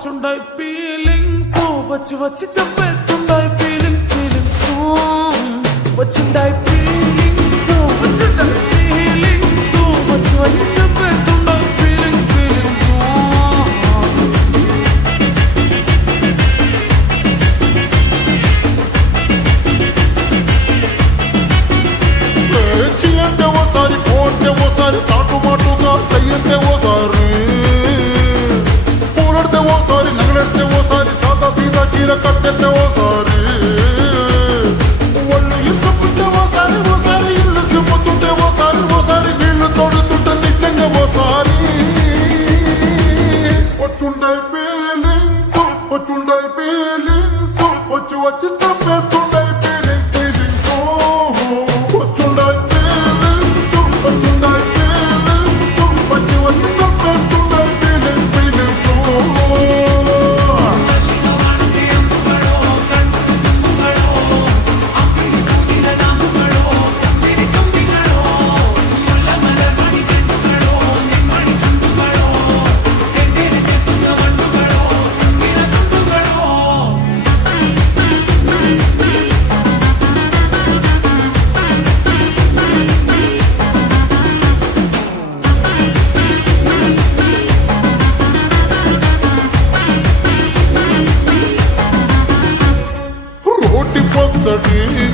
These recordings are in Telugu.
వచ్చుండాయి ఫీలింగ్స్ వచ్చి వచ్చి చెప్పేస్తుండాయి ఫీలింగ్స్ వచ్చుండాయి ఫీలింగ్స్ వచ్చుండాయి ఫీలింగ్స్ వచ్చి వచ్చి చెప్పేస్తుండాయి ఫీలింగ్స్ అంటే ఓసారి పోతే ఓసారి చాటుమాటుగా సయ్యంటే ఓసారి పూలడితే ఓసారి నగలెడితే ఓసారి సాదా సీదా చీర కట్టెత్తే ఓసారి ఒళ్ళు ఇసుకుంటే ఓసారి ఓసారి ఇల్లు చిమ్ముతుంటే ఓసారి ఓసారి నీళ్లు తోడుతుంటే నిజంగా ఓసారి వచ్చుండాయి ఫీలింగ్స్ వచ్చుండాయి ఫీలింగ్స్ వచ్చి వచ్చి తప్పేస్తుండాయి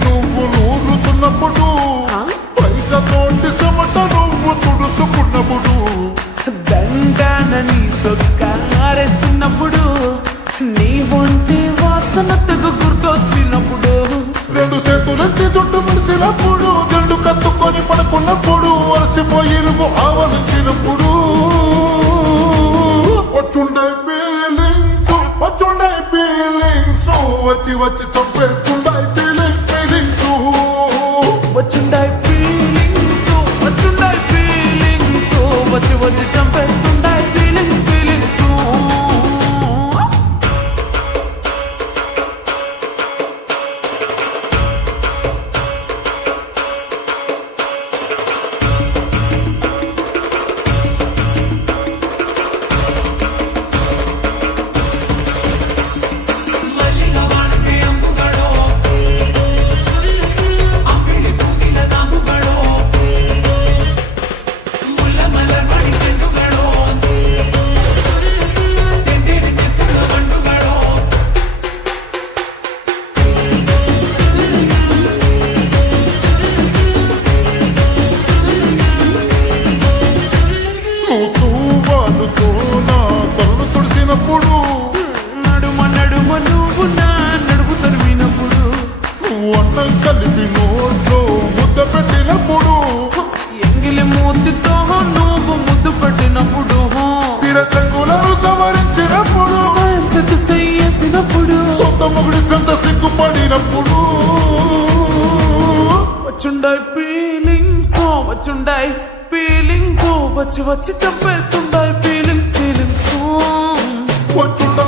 నువ్వు నూరుతున్నప్పుడు పైగా తోటి సమట నువ్వు తుడుచుకున్నప్పుడు దండానని సొక్కారేస్తున్నప్పుడు నీ ఒంటి వాసనతకు గుర్తొచ్చినప్పుడు రెండు చేతులెత్తి చుట్టు ముడిసినప్పుడు గండు కత్తుకొని పడుకున్నప్పుడు వలసిపోయి నువ్వు ఆవరించినప్పుడు వచ్చుండాయి ఫీలింగ్స్ వచ్చుండాయి ఫీలింగ్స్ వచ్చి వచ్చి చంపేస్తుండాయి వచ్చుండాయి ఫీలింగ్స్ వచ్చుండాయి ఫీలింగ్స్ వచ్చి వచ్చి చంపేస్తుండాయి ఫీలింగ్స్ నడుమ నడుమ నువ్వు నా నడుపు తరిమినప్పుడు అన్నం కలిపి నోట్లో ముద్ద పెట్టినప్పుడు ఎంగిలి మూతితో నువ్వు ముద్దు పెట్టినప్పుడు శిరసంగులను సవరించినప్పుడు సైన్స్ చేసినప్పుడు సొంత మొగుడి సొంత సిగ్గుపడినప్పుడు వచ్చుండాయి ఫీలింగ్స్ వచ్చుండాయి ఫీలింగ్స్ వచ్చి వచ్చి చెప్పేస్తుండాయి ఫీలింగ్స్ వచ్చుండాయి